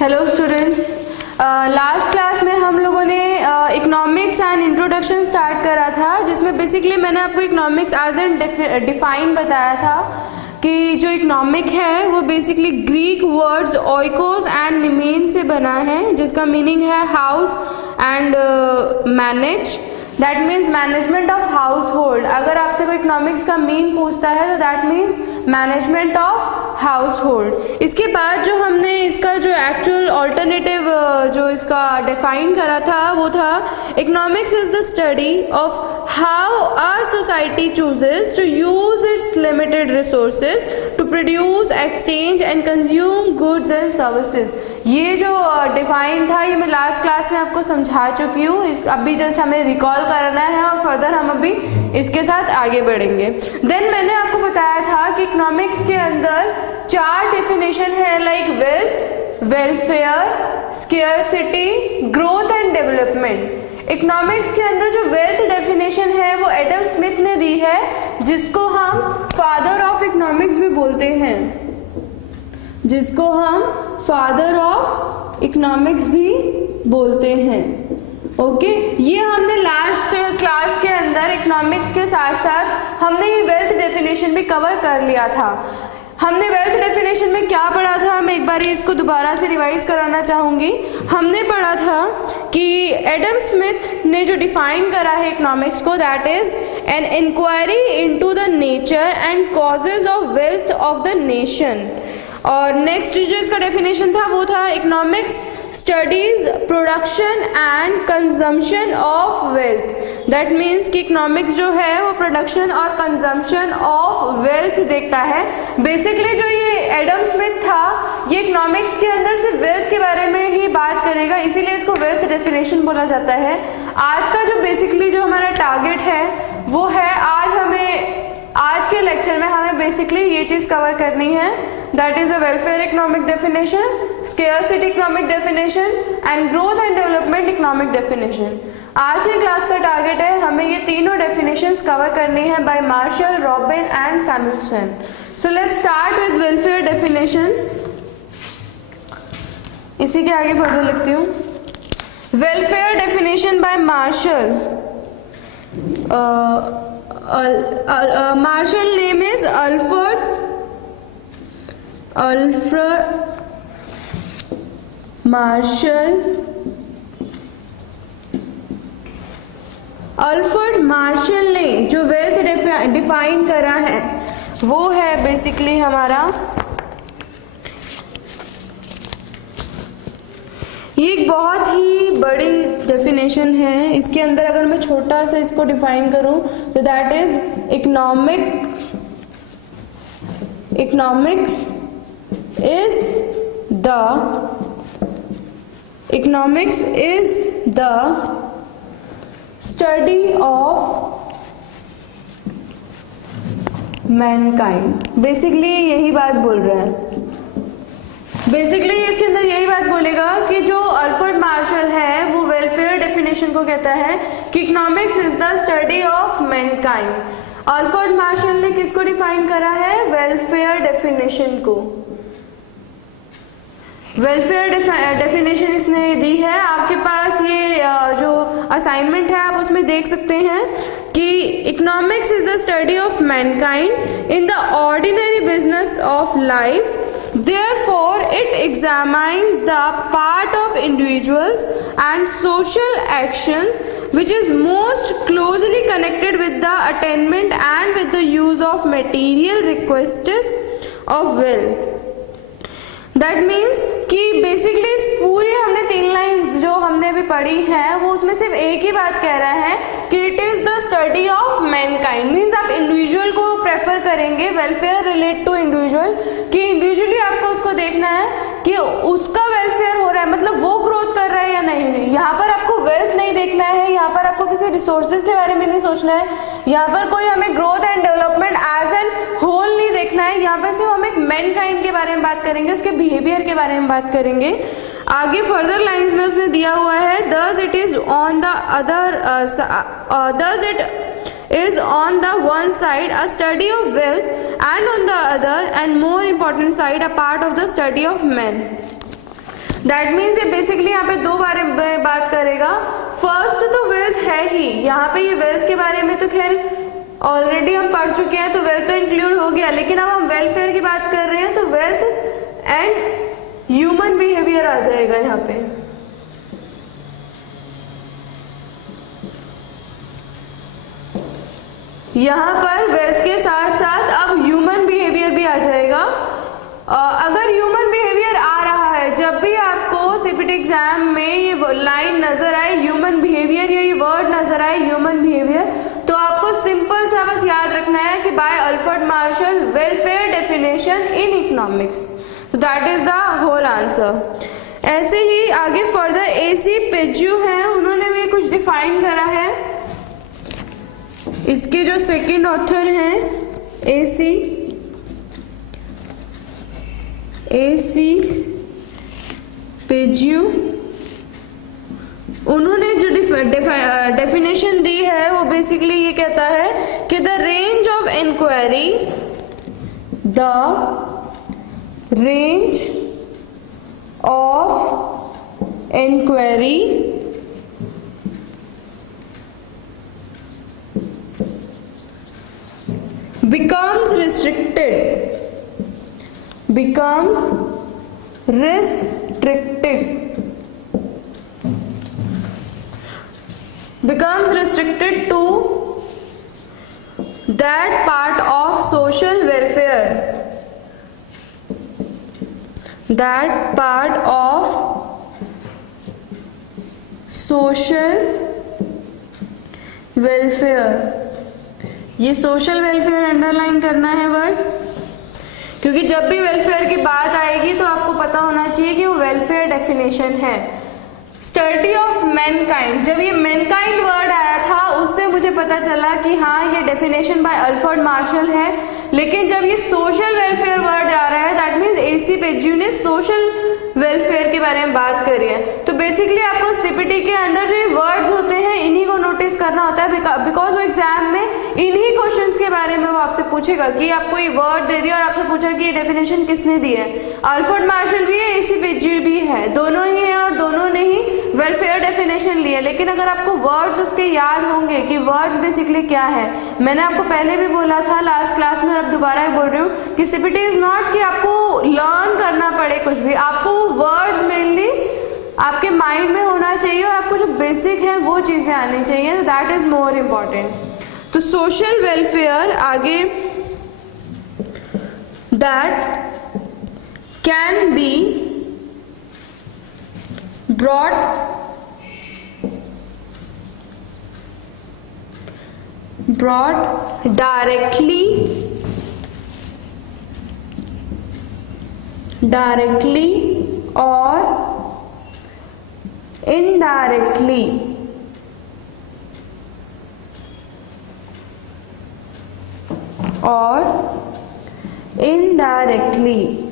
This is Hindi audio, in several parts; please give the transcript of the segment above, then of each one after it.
हेलो स्टूडेंट्स, लास्ट क्लास में हम लोगों ने इकोनॉमिक्स एंड इंट्रोडक्शन स्टार्ट करा था, जिसमें बेसिकली मैंने आपको इकोनॉमिक्स एज एन डिफाइन बताया था कि जो इकोनॉमिक है वो basically Greek words oikos and निमेन से बना है, जिसका मीनिंग है house and manage. That means management of house hold. अगर आपसे कोई इकोनॉमिक्स का मीन पूछता है तो that means management of house hold. इसके बाद जो हमने इसका जो एक्चुअल ऑल्टरनेटिव जो इसका डिफाइन करा था वो था economics is the study of how a society chooses to use its limited resources to produce, exchange and consume goods and services. ये जो डिफाइन था ये मैं लास्ट क्लास में आपको समझा चुकी हूँ। अभी जस्ट हमें रिकॉल करना है और फर्दर हम अभी इसके साथ आगे बढ़ेंगे। देन मैंने आपको बताया था कि इकोनॉमिक्स के अंदर 4 डेफिनेशन है, like wealth, welfare, scarcity, growth and development. Economics के अंदर जो वेल्थ डेफिनेशन है वो एडम स्मिथ ने दी है, जिसको हम फादर ऑफ इकोनॉमिक्स भी बोलते हैं, जिसको हम फादर ऑफ इकोनॉमिक्स भी बोलते हैं। ओके, ये हमने लास्ट क्लास के अंदर इकोनॉमिक्स के साथ साथ हमने ये वेल्थ डेफिनेशन भी कवर कर लिया था। हमने वेल्थ डेफिनेशन में क्या पढ़ा था, मैं एक बार इसको दोबारा से रिवाइज कराना चाहूँगी। हमने पढ़ा था कि एडम स्मिथ ने जो डिफाइन करा है इकोनॉमिक्स को, that is an inquiry into the nature and causes of wealth of the nation. और नेक्स्ट जो इसका डेफिनेशन था वो था economics studies production and consumption of wealth. That means कि इकोनॉमिक्स जो है वो प्रोडक्शन और कंजम्पशन ऑफ वेल्थ देखता है। बेसिकली जो ये एडम स्मिथ था ये इकोनॉमिक्स के अंदर सिर्फ वेल्थ के बारे में ही बात करेगा, इसीलिए इसको वेल्थ डेफिनेशन बोला जाता है। आज का जो बेसिकली जो हमारा टारगेट है वो है, आज के लेक्चर में हमें बेसिकली ये चीज़ कवर करनी है, that is a welfare economic definition, scarcity economic definition and growth and development economic definition. आज की क्लास का टारगेट है हमें ये तीनों डेफिनेशंस कवर करनी है by Marshall, Robbins and Samuelson. So let's start with welfare definition. इसी के आगे फर्दर लिखती हूँ। Welfare definition by Marshall. Marshall name is Alfred Marshall ने जो वेल्थ डिफाइन करा है वो है बेसिकली हमारा, ये एक बहुत ही बड़ी डेफिनेशन है। इसके अंदर अगर मैं छोटा सा इसको डिफाइन करूं तो that is economics is the study of Mankind. Basically यही बात बोल रहा है। बेसिकली इसके अंदर यही बात बोलेगा कि जो अल्फ्रेड मार्शल है वो वेलफेयर डेफिनेशन को कहता है कि economics is the study of Mankind. Alfred Marshall ने किसको डिफाइन करा है? वेलफेयर डेफिनेशन को। वेलफेयर डेफिनेशन इसने दी है। आपके पास ये जो असाइनमेंट है आप उसमें देख सकते हैं कि economics is the study of Mankind in the ordinary business of life. Therefore, it examines the part of individuals and social actions which is most closely connected with the attainment and with the use of material requisites of will. That means कि बेसिकली इस पूरी हमने 3 लाइन्स जो हमने अभी पढ़ी हैं वो उसमें सिर्फ एक ही बात कह रहा है कि it is the study of Mankind. Means आप इंडिविजुअल को प्रेफर करेंगे, वेलफेयर रिलेट टू इंडिविजुअल, कि इंडिविजुअली आपको उसको देखना है कि उसका वेलफेयर हो रहा है, मतलब वो ग्रोथ कर रहा है या नहीं। यहाँ पर आपको वेल्थ नहीं देखना है, यहाँ पर आपको किसी रिसोर्सेज के बारे में नहीं सोचना है, यहाँ पर कोई हमें growth and development as an whole नहीं देखना है। यहाँ पर सिर्फ हम एक मैनकाइंड के बारे में बात करेंगे, उसके बिहेवियर के बारे में बात करेंगे। आगे फर्दर लाइंस में उसने दिया हुआ है, thus it is on the one side a study of wealth and on the other and more important side a part of the study of men. That means ये बेसिकली यहाँ पे दो बारे में बात करेगा। फर्स्ट तो वेल्थ है ही, यहाँ पे ये वेल्थ के बारे में तो खैर ऑलरेडी हम पढ़ चुके हैं, तो वेल्थ तो इंक्लूड हो गया, लेकिन अब हम वेलफेयर की बात कर रहे हैं तो वेल्थ एंड ह्यूमन बिहेवियर आ जाएगा यहाँ पे। यहाँ पर वेल्थ के साथ साथ अब ह्यूमन बिहेवियर भी आ जाएगा। अगर ह्यूमन बिहेवियर आ रहा है, जब भी आपको सीपीटी एग्जाम में ये लाइन नजर आए ह्यूमन बिहेवियर या ये वर्ड नजर आए ह्यूमन बिहेवियर, तो आपको सिंपल सा बस याद रखना है कि by Alfred Marshall welfare definition in economics, so that is the whole answer. ऐसे ही आगे फर्दर एसी पिज्जू हैं, उन्होंने भी कुछ डिफाइन करा है। इसके जो सेकंड ऑथर हैं एसी पिज्जू, उन्होंने जो डेफिनेशन दी है वो बेसिकली ये कहता है कि the range of inquiry, the range of inquiry becomes restricted to that part of social welfare, ये सोशल वेलफेयर अंडरलाइन करना है वर्ड, क्योंकि जब भी वेलफेयर की बात आएगी तो आपको पता होना चाहिए कि वो वेलफेयर डेफिनेशन है। स्टडी ऑफ मैनकाइंड, जब ये मैनकाइंड वर्ड आया था उससे मुझे पता चला कि हाँ ये डेफिनेशन बाय अल्फ्रेड मार्शल है, लेकिन जब ये सोशल वेलफेयर वर्ड आ रहा है दैट मीन्स एसी पिज्जू ने सोशल वेलफेयर के बारे में बात करी है। तो बेसिकली आपको सीपीटी के अंदर जो ये वर्ड्स होते हैं इन्हीं को नोटिस करना होता है, बिकॉज वो एग्जाम में इन्हीं क्वेश्चंस के बारे में वो आपसे पूछेगा कि आपको ये वर्ड दे दिया और आपसे पूछा कि ये डेफिनेशन किसने दी है। अल्फ्रेड मार्शल भी है, एसी पिज्जू भी है, दोनों ही है और दोनों ने ही वेलफेयर डेफिनेशन ली है। लेकिन अगर आपको वर्ड्स उसके याद होंगे कि वर्ड्स बेसिकली क्या है, मैंने आपको पहले भी बोला था लास्ट क्लास में और अब दोबारा बोल रही हूँ कि सीपीटी इज नॉट कि आपको लर्न करना पड़े कुछ भी, आपको वर्ड्स मेनली आपके माइंड में होना चाहिए और आपको जो बेसिक है वो चीज़ें आनी चाहिए, तो दैट इज मोर इम्पॉर्टेंट। तो सोशल वेलफेयर आगे, that can be brought directly or indirectly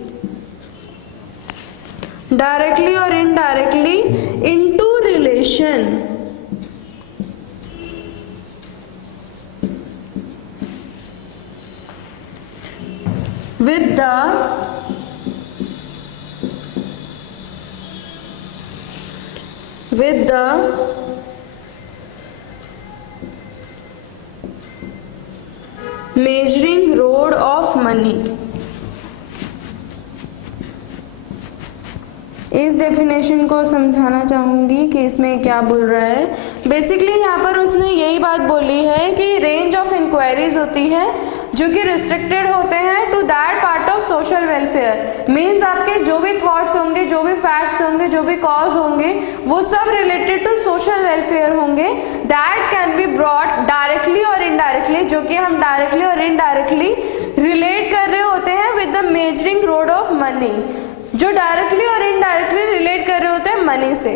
directly or indirectly into relation with the measuring rod of money। इस डेफिनेशन को समझाना चाहूँगी कि इसमें क्या बोल रहा है। बेसिकली यहाँ पर उसने यही बात बोली है कि रेंज ऑफ इंक्वायरीज होती है जो कि रिस्ट्रिक्टेड होते हैं to that part of social welfare. Means आपके जो भी थॉट्स होंगे, जो भी फैक्ट्स होंगे, जो भी कॉज होंगे, वो सब रिलेटेड टू सोशल वेलफेयर होंगे। That can be brought directly और इनडायरेक्टली, जो कि हम डायरेक्टली और इनडायरेक्टली रिलेट कर रहे होते हैं with the measuring road of money, जो डायरेक्टली और इनडायरेक्टली रिलेट कर रहे होते हैं मनी से।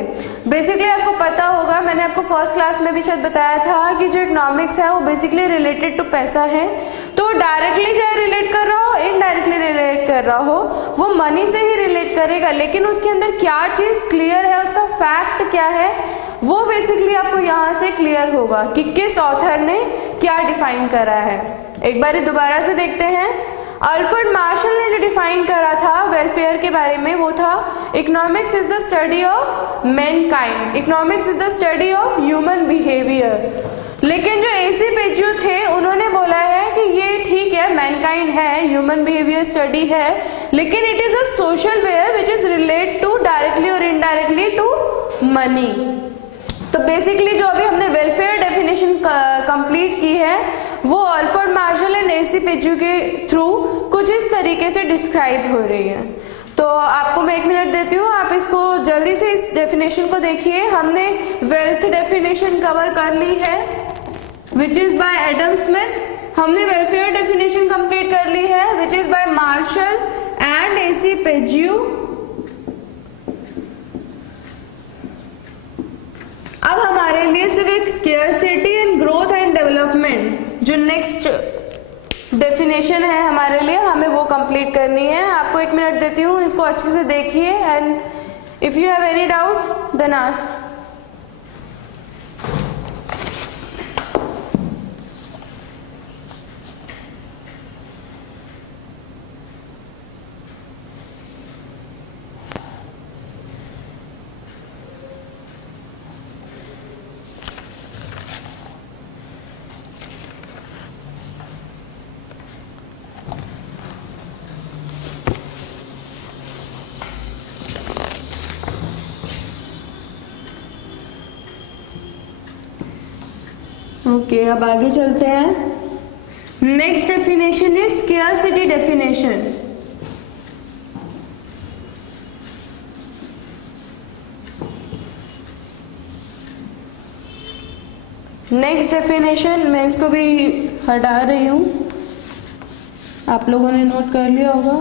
बेसिकली आपको पता होगा, मैंने आपको फर्स्ट क्लास में भी शायद बताया था कि जो इकोनॉमिक्स है वो बेसिकली रिलेटेड टू पैसा है। तो डायरेक्टली चाहे रिलेट कर रहा हो, इनडायरेक्टली रिलेट कर रहा हो, वो मनी से ही रिलेट करेगा। लेकिन उसके अंदर क्या चीज़ क्लियर है, उसका फैक्ट क्या है, वो बेसिकली आपको यहाँ से क्लियर होगा कि किस ऑथर ने क्या डिफाइन करा है। एक बार दोबारा से देखते हैं। अल्फ्रेड मार्शल ने जो डिफाइन करा था वेलफेयर के बारे में वो था economics is the study of Mankind, economics is the study of human behaviour. लेकिन जो एसी पेज्यू थे उन्होंने बोला है कि ये ठीक है, मैनकाइंड है, ह्यूमन बिहेवियर स्टडी है, लेकिन it is a social ware which is relate to directly और इनडायरेक्टली टू मनी। तो बेसिकली जो अभी हमने वेलफेयर डेफिनेशन कंप्लीट की है वो Alfred Marshall and AC Pigou के थ्रू कुछ इस तरीके से डिस्क्राइब हो रही है। तो आपको मैं 1 मिनट देती हूँ, आप इसको जल्दी से इस डेफिनेशन को देखिए। हमने वेल्थ डेफिनेशन कवर कर ली है which is by Adam Smith, हमने वेलफेयर डेफिनेशन कंप्लीट कर ली है which is by Marshall and AC Pigou. अब हमारे लिए सिर्फ एक scarcity and growth and development जो नेक्स्ट डेफिनेशन है हमारे लिए, हमें वो कंप्लीट करनी है। आपको 1 मिनट देती हूँ, इसको अच्छे से देखिए and if you have any doubt then ask. Okay, अब आगे चलते हैं। Next definition is scarcity definition. Next definition मैं इसको भी हटा रही हूँ, आप लोगों ने नोट कर लिया होगा।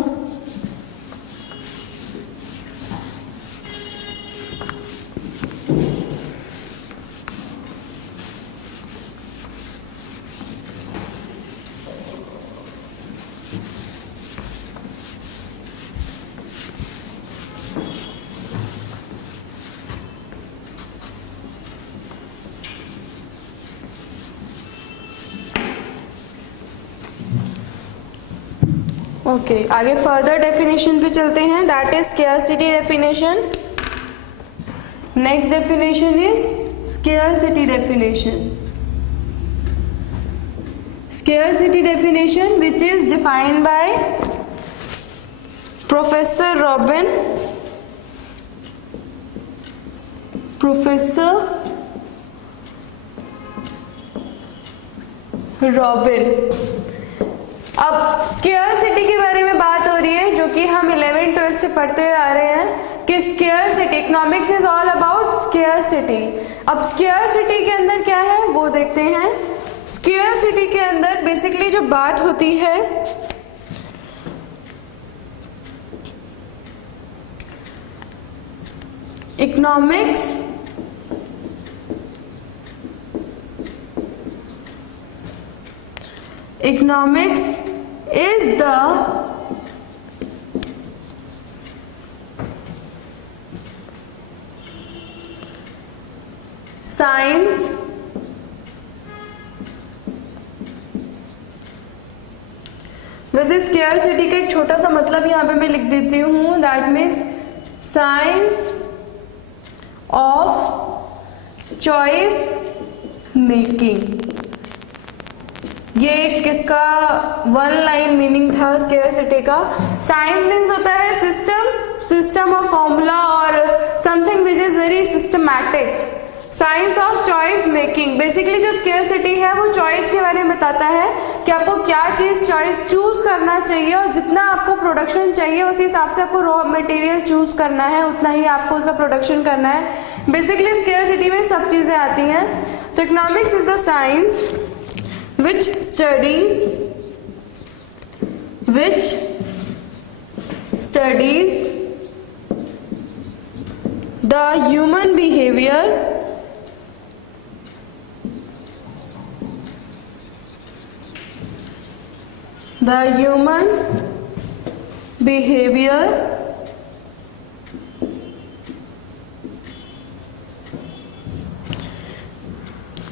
ओके, आगे फर्दर डेफिनेशन पे चलते हैं, that is scarcity definition. Next definition is scarcity definition. Scarcity definition which is defined by Professor Robin अब स्केयरसिटी के बारे में बात हो रही है जो कि हम 11th-12th से पढ़ते हुए आ रहे हैं कि scarcity, economics is all about scarcity. अब स्केयरसिटी के अंदर क्या है वो देखते हैं। स्केयरसिटी के अंदर बेसिकली जो बात होती है इकोनॉमिक्स is the science वैसे स्केयरसिटी का एक छोटा सा मतलब यहाँ पे मैं लिख देती हूँ, that means science of choice making. ये किसका 1 लाइन मीनिंग था स्केयरसिटी का। साइंस मीन्स होता है सिस्टम ऑफ फॉर्मूला और something which is very systematic. Science of choice making, basically जो स्केयरसिटी है वो चॉइस के बारे में बताता है कि आपको क्या चीज़ चूज करना चाहिए और जितना आपको प्रोडक्शन चाहिए उस हिसाब से आपको रॉ मटेरियल चूज करना है, उतना ही आपको उसका प्रोडक्शन करना है। बेसिकली स्केयरसिटी में सब चीज़ें आती हैं। तो economics is the science which studies the human behavior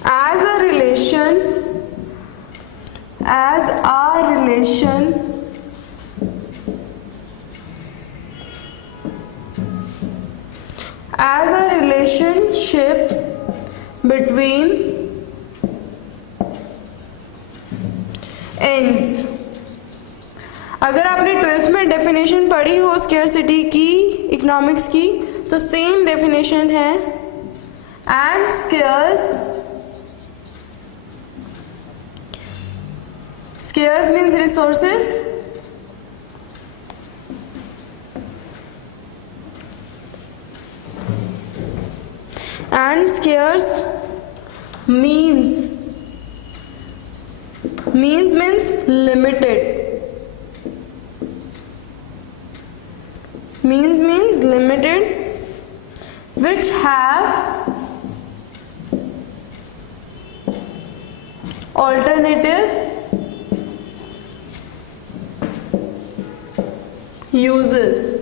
as a relation as a relationship between ends। अगर आपने 12th में डेफिनेशन पढ़ी हो स्केर्सिटी की, इकोनॉमिक्स की, तो सेम डेफिनेशन है। And scarce means resources, and scarce means limited, means limited, which have alternative uses।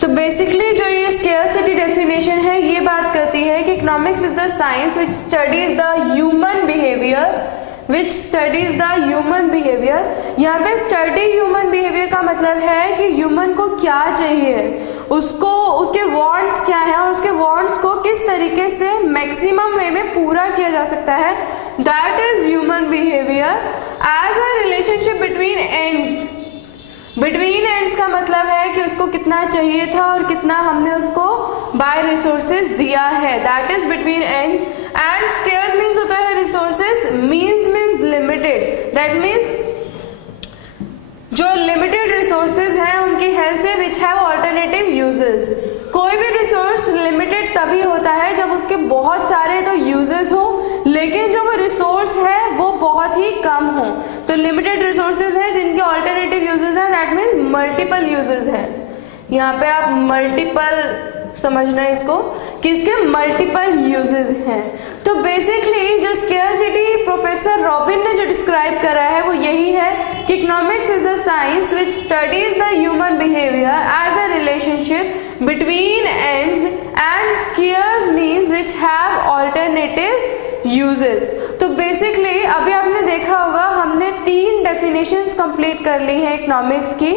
तो बेसिकली जो ये स्केर्सिटी डेफिनेशन है ये बात करती है कि economics is the science which studies the human behaviour. यहाँ पे स्टडी ह्यूमन बिहेवियर का मतलब है कि ह्यूमन को क्या चाहिए, उसको उसके वांट्स क्या है और उसके वांट्स को किस तरीके से मैक्सिमम वे में पूरा किया जा सकता है। That is human behaviour as a relationship between ends. Between ends का मतलब है कि उसको कितना चाहिए था और कितना हमने उसको बाय रिसोर्सेज दिया है, that is between ends. And scarce means होता है resources, means limited, that means जो लिमिटेड रिसोर्सेज हैं उनकी हेल्प से विच हैव ऑल्टरनेटिव यूजेस। कोई भी रिसोर्स लिमिटेड तभी होता है जब उसके बहुत सारे तो यूजेस हो, लेकिन जो वो रिसोर्स है वो बहुत ही कम हो। तो लिमिटेड रिसोर्सेज हैं जिनके ऑल्टरनेटिव यूजेस हैं, दैट मीन्स मल्टीपल यूजेस हैं। यहाँ पे आप मल्टीपल समझना है इसको कि इसके मल्टीपल यूजेस हैं। तो बेसिकली जो स्केर्सिटी प्रोफेसर रॉबिन ने जो डिस्क्राइब करा है वो यही है कि economics is the science which studies the human behaviour as a relationship between ends and scarce means which have alternative uses. तो बेसिकली अभी आपने देखा होगा हमने 3 डेफिनेशंस कंप्लीट कर ली है इकोनॉमिक्स की।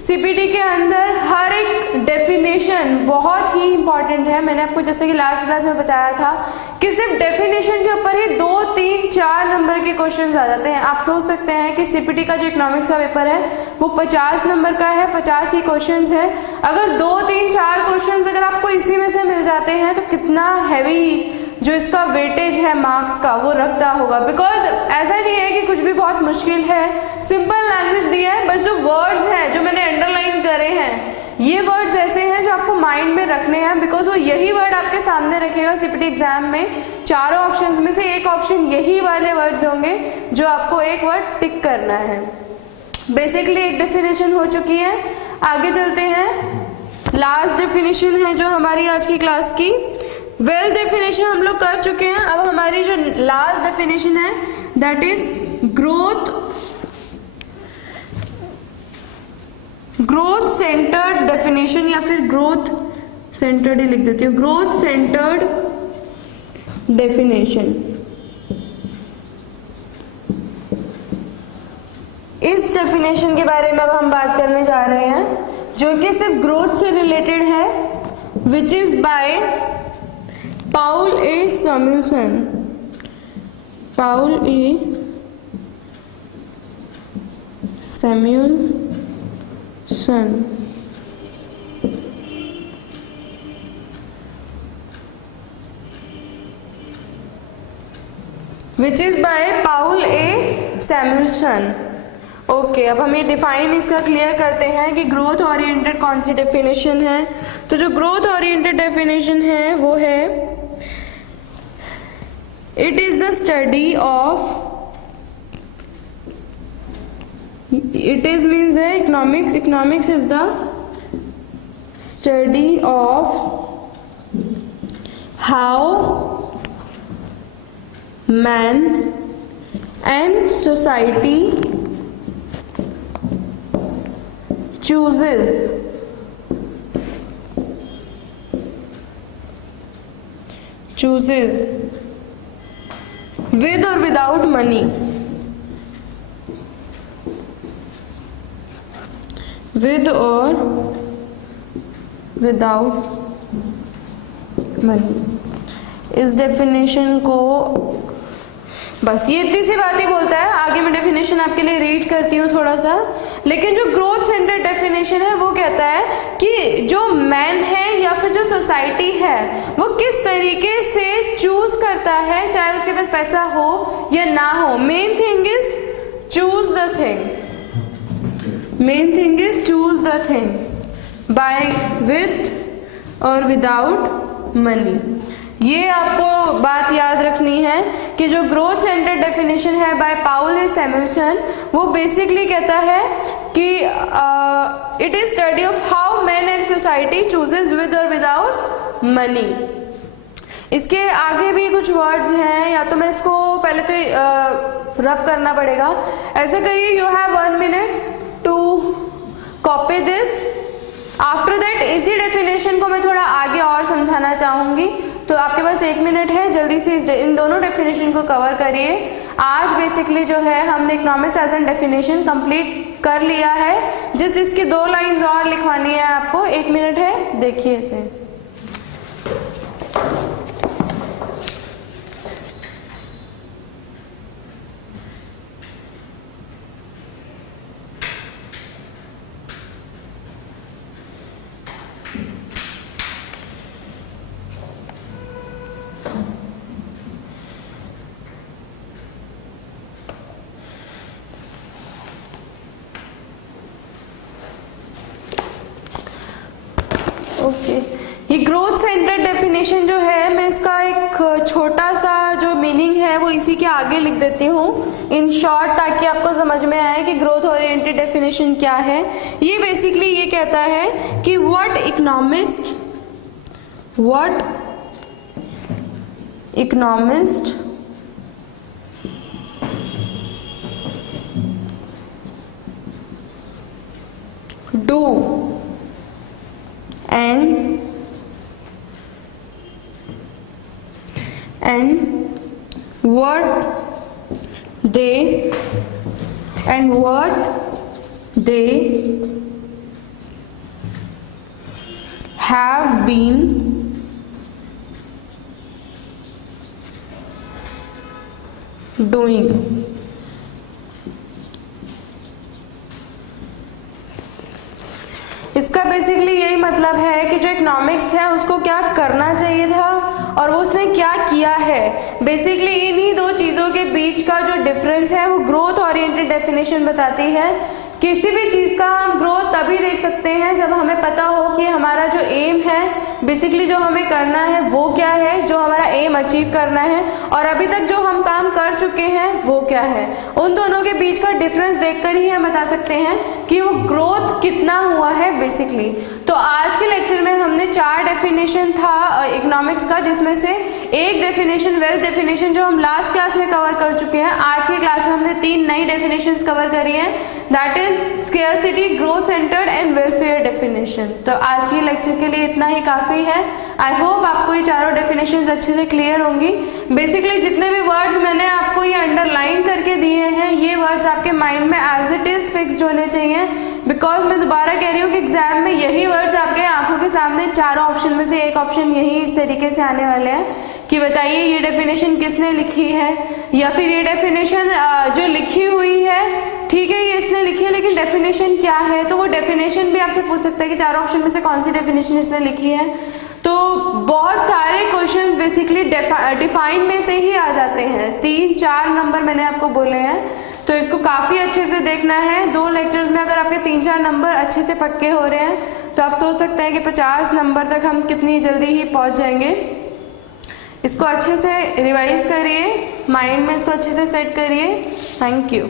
सीपीटी के अंदर हर एक डेफिनेशन बहुत ही इंपॉर्टेंट है। मैंने आपको जैसे कि लास्ट क्लास में बताया था कि सिर्फ डेफिनेशन के ऊपर ही 2, 3, 4 नंबर के क्वेश्चन आ जाते हैं। आप सोच सकते हैं कि सीपीटी का जो इकोनॉमिक्स का पेपर है वो 50 नंबर का है, 50 ही क्वेश्चन है। अगर 2, 3, 4 क्वेश्चन अगर आपको इसी में से मिल जाते हैं तो कितना हैवी जो इसका वेटेज है मार्क्स का वो रखता होगा। बिकॉज ऐसा नहीं है कि कुछ भी बहुत मुश्किल है, सिंपल लैंग्वेज दिया है, बस जो वर्ड्स हैं जो मैंने अंडरलाइन करे हैं ये वर्ड्स ऐसे हैं जो आपको माइंड में रखने हैं। बिकॉज वो यही वर्ड आपके सामने रखेगा सीपीटी एग्जाम में। चारों ऑप्शंस में से एक ऑप्शन यही वाले वर्ड्स होंगे जो आपको एक वर्ड टिक करना है। बेसिकली एक डेफिनेशन हो चुकी है, आगे चलते हैं। लास्ट डेफिनेशन है जो हमारी आज की क्लास की। वेल डेफिनेशन हम लोग कर चुके हैं। अब हमारी जो लास्ट डेफिनेशन है that is growth centred definition, या फिर ग्रोथ सेंटर्ड ही लिख देती हूँ, ग्रोथ सेंटर्ड डेफिनेशन। इस डेफिनेशन के बारे में अब हम बात करने जा रहे हैं जो कि सिर्फ ग्रोथ से रिलेटेड है, which is by Paul A Samuelson. Paul A Samuelson, which is by Paul A Samuelson. Okay, अब हम ये डिफाइन इसका क्लियर करते हैं कि ग्रोथ ओरिएंटेड कौन सी डेफिनेशन है। तो जो ग्रोथ ओरिएंटेड डेफिनेशन है वो है it is the study of, it is means है economics, economics is the study of how man and society chooses with or without money, with or without money. इस डेफिनेशन को बस ये इतनी सी बात ही बोलता है, आगे मैं डेफिनेशन आपके लिए रीड करती हूँ थोड़ा सा। लेकिन जो ग्रोथ सेंटर्ड डेफिनेशन है वो कहता है कि जो मैन है या फिर जो सोसाइटी है वो किस तरीके से चूज करता है, चाहे उसके पास पैसा हो या ना हो। Main thing is choose the thing, main thing is choose the thing by with और विदाउट मनी। ये आपको बात याद रखनी है कि जो ग्रोथ सेंटर डेफिनेशन है बाय पाउल ए सैमुएल्सन, वो बेसिकली कहता है कि it is study of how man and society chooses with और विदाउट मनी। इसके आगे भी कुछ वर्ड्स हैं, या तो मैं इसको पहले तो रब करना पड़ेगा। ऐसा करिए, you have 1 minute to copy this. After that इसी डेफिनेशन को मैं थोड़ा आगे और समझाना चाहूँगी, तो आपके पास 1 मिनट है, जल्दी से इन दोनों डेफिनेशन को कवर करिए। आज बेसिकली जो है हमने economics as an definition complete कर लिया है। जिस इसकी 2 लाइंस और लिखवानी है आपको, 1 मिनट है, देखिए इसे। ओके, ये ग्रोथ सेंटर्ड डेफिनेशन जो है, मैं इसका एक छोटा सा जो मीनिंग है वो इसी के आगे लिख देती हूँ इन शॉर्ट, ताकि आपको समझ में आए कि ग्रोथ ओरिएंटेड डेफिनेशन क्या है। ये बेसिकली ये कहता है कि what economist do and what they have been doing। इसका बेसिकली यही मतलब है कि जो इकोनॉमिक्स है उसको क्या करना चाहिए था और वो उसने क्या किया है। बेसिकली इन्हीं 2 चीज़ों के बीच का जो डिफरेंस है वो ग्रोथ ओरिएंटेड डेफिनेशन बताती है। किसी भी चीज़ का हम ग्रोथ तभी देख सकते हैं जब हमें पता हो कि हमारा जो एम है, बेसिकली जो हमें करना है वो क्या है, जो हमारा एम अचीव करना है, और अभी तक जो हम काम कर चुके हैं वो क्या है। उन दोनों के बीच का डिफरेंस देखकर ही हम बता सकते हैं कि वो ग्रोथ कितना हुआ है बेसिकली। तो आज के लेक्चर में हमने 4 डेफिनेशन था इकोनॉमिक्स का, जिसमें से एक डेफिनेशन वेल्थ डेफिनेशन जो हम लास्ट क्लास में कवर कर चुके हैं। आज की क्लास में हमने 3 नई डेफिनेशंस कवर करी हैं, that is scarcity, growth centred and welfare definition. तो आज के लेक्चर के लिए इतना ही काफ़ी है। आई होप आपको ये चारों डेफिनेशंस अच्छे से क्लियर होंगी। बेसिकली जितने भी वर्ड्स मैंने आपको ये अंडरलाइन करके दिए हैं, ये वर्ड्स आपके माइंड में एज इट इज़ फिक्स्ड होने चाहिए, बिकॉज मैं दोबारा कह रही हूँ कि एग्जाम में यही वर्ड्स आपके आंखों के सामने चारों ऑप्शन में से एक ऑप्शन यही इस तरीके से आने वाले हैं कि बताइए ये डेफिनेशन किसने लिखी है, या फिर ये डेफिनेशन जो लिखी हुई है, ठीक है ये इसने लिखी है लेकिन डेफिनेशन क्या है। तो वो डेफिनेशन भी आपसे पूछ सकता है कि चारों ऑप्शन में से कौन सी डेफिनेशन इसने लिखी है। तो बहुत सारे क्वेश्चंस बेसिकली डिफाइन में से ही आ जाते हैं। 3-4 नंबर मैंने आपको बोले हैं, तो इसको काफ़ी अच्छे से देखना है। 2 लेक्चर्स में अगर आपके 3-4 नंबर अच्छे से पक्के हो रहे हैं तो आप सोच सकते हैं कि 50 नंबर तक हम कितनी जल्दी ही पहुंच जाएंगे। इसको अच्छे से रिवाइज करिए, माइंड में इसको अच्छे से सेट करिए। Thank you.